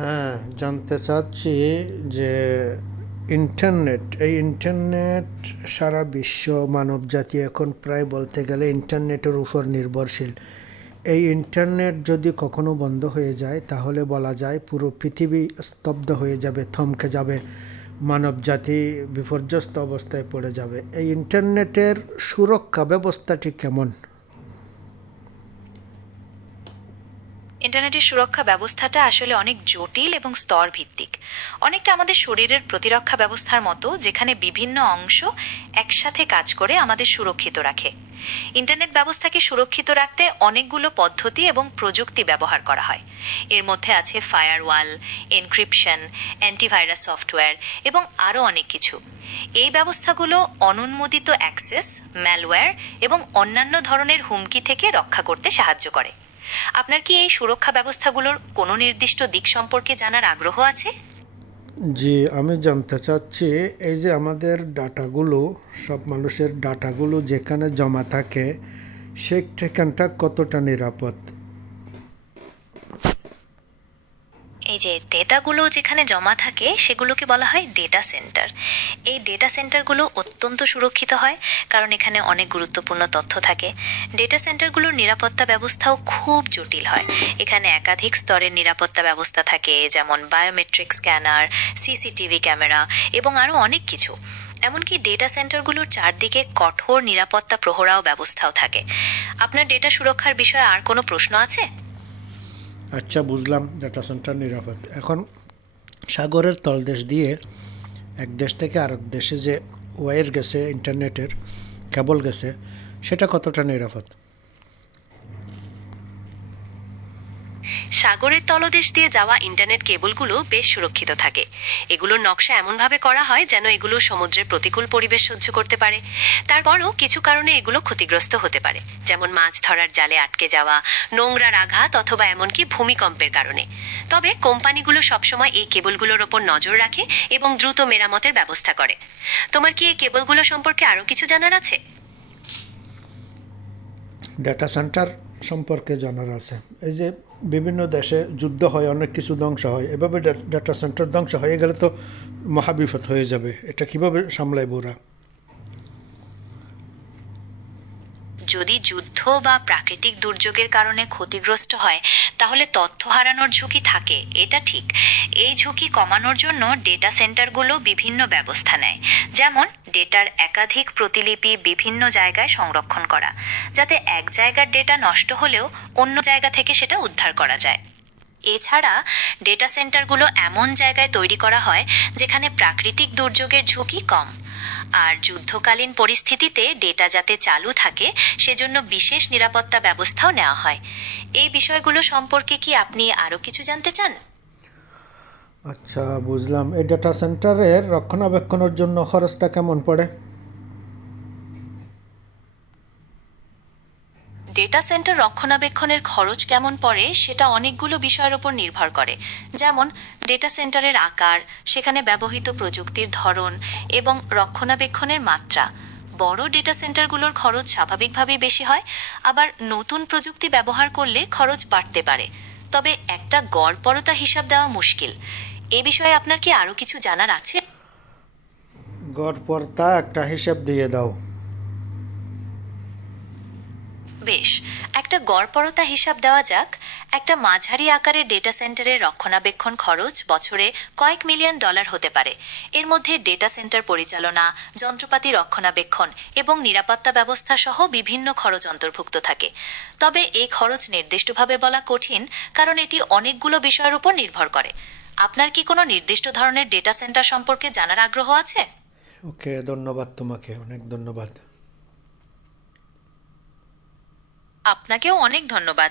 হ্যাঁ জানতে চাচ্ছি যে ইন্টারনেট এই ইন্টারনেট সারা বিশ্ব মানব জাতি এখন প্রায় বলতে গেলে ইন্টারনেটের উপর নির্ভরশীল। এই ইন্টারনেট যদি কখনো বন্ধ হয়ে যায়, তাহলে বলা যায় পুরো পৃথিবী স্তব্ধ হয়ে যাবে, থমকে যাবে মানব জাতি বিপর্যস্ত অবস্থায় পড়ে যাবে। এই ইন্টারনেটের সুরক্ষা ব্যবস্থাটি কেমন? ইন্টারনেটের সুরক্ষা ব্যবস্থাটা আসলে অনেক জটিল এবং স্তর ভিত্তিক অনেকটা আমাদের শরীরের প্রতিরক্ষা ব্যবস্থার মতো, যেখানে বিভিন্ন অংশ একসাথে কাজ করে আমাদের সুরক্ষিত রাখে। ইন্টারনেট ব্যবস্থাকে সুরক্ষিত রাখতে অনেকগুলো পদ্ধতি এবং প্রযুক্তি ব্যবহার করা হয়। এর মধ্যে আছে ফায়ারওয়াল, এনক্রিপশন, অ্যান্টিভাইরাস সফটওয়্যার এবং আরও অনেক কিছু। এই ব্যবস্থাগুলো অননুমোদিত অ্যাক্সেস ম্যালওয়্যার এবং অন্যান্য ধরনের হুমকি থেকে রক্ষা করতে সাহায্য করে। আপনার কি এই সুরক্ষা ব্যবস্থাগুলোর কোনো নির্দিষ্ট দিক সম্পর্কে জানার আগ্রহ আছে? জি, আমি জানতে চাচ্ছি, এই যে আমাদের ডাটাগুলো, সব মানুষের ডাটাগুলো যেখানে জমা থাকে, সেখানটা কতটা নিরাপদ? এই যে ডেটাগুলো যেখানে জমা থাকে, সেগুলোকে বলা হয় ডেটা সেন্টার এই ডেটা সেন্টারগুলো অত্যন্ত সুরক্ষিত হয়, কারণ এখানে অনেক গুরুত্বপূর্ণ তথ্য থাকে। ডেটা সেন্টারগুলোর নিরাপত্তা ব্যবস্থাও খুব জটিল হয়। এখানে একাধিক স্তরের নিরাপত্তা ব্যবস্থা থাকে, যেমন বায়োমেট্রিক স্ক্যানার সিসিটিভি ক্যামেরা এবং আরও অনেক কিছু। এমনকি ডেটা সেন্টারগুলোর চারদিকে কঠোর নিরাপত্তা প্রহরাও ব্যবস্থাও থাকে। আপনার ডেটা সুরক্ষার বিষয়ে আর কোনো প্রশ্ন আছে? আচ্ছা বুঝলাম ডাটা সেন্টার নিরাপদ। এখন সাগরের তলদেশ দিয়ে এক দেশ থেকে আরেক দেশে যে ওয়ার গেছে, ইন্টারনেটের কেবল গেছে, সেটা কতটা নিরাপদ? সাগরের তলদেশ দিয়ে যাওয়া ইন্টারনেট কেবলগুলো বেশ সুরক্ষিত থাকে। এগুলোর নকশা এমনভাবে করা হয় যেন এগুলো সমুদ্রের প্রতিকূল পরিবেশ সহ্য করতে পারে। তারপরও কিছু কারণে এগুলো ক্ষতিগ্রস্ত হতে পারে, যেমন মাছ ধরার জালে আটকে যাওয়া, নোংরার আঘাত অথবা এমনকি ভূমিকম্পের কারণে। তবে কোম্পানিগুলো সবসময় এই কেবলগুলোর ওপর নজর রাখে এবং দ্রুত মেরামতের ব্যবস্থা করে। তোমার কি এই কেবলগুলো সম্পর্কে আরও কিছু জানার আছে? ডাটা সেন্টার সম্পর্কে জানার আছে। এই যে বিভিন্ন দেশে যুদ্ধ হয়, অনেক কিছু ধ্বংস হয়। এভাবে ডাটা সেন্টার ধ্বংস হয়ে গেলে তো মহাবিপদ হয়ে যাবে। এটা কীভাবে সামলায় ওরা যদি যুদ্ধ বা প্রাকৃতিক দুর্যোগের কারণে ক্ষতিগ্রস্ত হয়, তাহলে তথ্য হারানোর ঝুঁকি থাকে, এটা ঠিক। এই ঝুঁকি কমানোর জন্য ডেটা সেন্টারগুলো বিভিন্ন ব্যবস্থা নেয়, যেমন ডেটার একাধিক প্রতিলিপি বিভিন্ন জায়গায় সংরক্ষণ করা, যাতে এক জায়গার ডেটা নষ্ট হলেও অন্য জায়গা থেকে সেটা উদ্ধার করা যায়। এছাড়া ডেটা সেন্টারগুলো এমন জায়গায় তৈরি করা হয়, যেখানে প্রাকৃতিক দুর্যোগের ঝুঁকি কম। আর যুদ্ধকালীন পরিস্থিতিতে ডেটা যাতে চালু থাকে, সেজন্য বিশেষ নিরাপত্তা ব্যবস্থাও নেওয়া হয়। এই বিষয়গুলো সম্পর্কে কি আপনি আরও কিছু জানতে চান? আচ্ছা বুঝলাম। এই ডেটা সেন্টারের রক্ষণাবেক্ষণের জন্য খরচটা কেমন পড়ে? ডেটা সেন্টার রক্ষণাবেক্ষণের খরচ কেমন পড়ে সেটা অনেকগুলো বিষয়ের উপর নির্ভর করে। যেমন ডেটা সেন্টারের আকার, সেখানে ব্যবহৃত প্রযুক্তির ধরন এবং রক্ষণাবেক্ষণের মাত্রা। বড় ডেটা সেন্টারগুলোর খরচ স্বাভাবিকভাবেই বেশি হয়, আবার নতুন প্রযুক্তি ব্যবহার করলে খরচ বাড়তে পারে। তবে একটা গড়পরতা হিসাব দেওয়া মুশকিল। এ বিষয়ে আপনার কি আরও কিছু জানার আছে? গড়পড়তা একটা হিসাব দিয়ে দাও। বেশ, একটা গড়পরতা হিসাব দেওয়া যাক, একটা মাঝারি আকারের ডেটা সেন্টারের রক্ষণাবেক্ষণ খরচ বছরে কয়েক মিলিয়ন ডলার হতে পারে। এর মধ্যে ডেটা সেন্টার পরিচালনা, যন্ত্রপাতি রক্ষণাবেক্ষণ এবং নিরাপত্তা ব্যবস্থা সহ বিভিন্ন খরচ অন্তর্ভুক্ত থাকে। তবে এই খরচ নির্দিষ্টভাবে বলা কঠিন, কারণ এটি অনেকগুলো বিষয়ের উপর নির্ভর করে। আপনার কি কোনো নির্দিষ্ট ধরনের ডেটা সেন্টার সম্পর্কে জানার আগ্রহ আছে? ওকে, ধন্যবাদ তোমাকে, অনেক ধন্যবাদ। আপনাকেও অনেক ধন্যবাদ।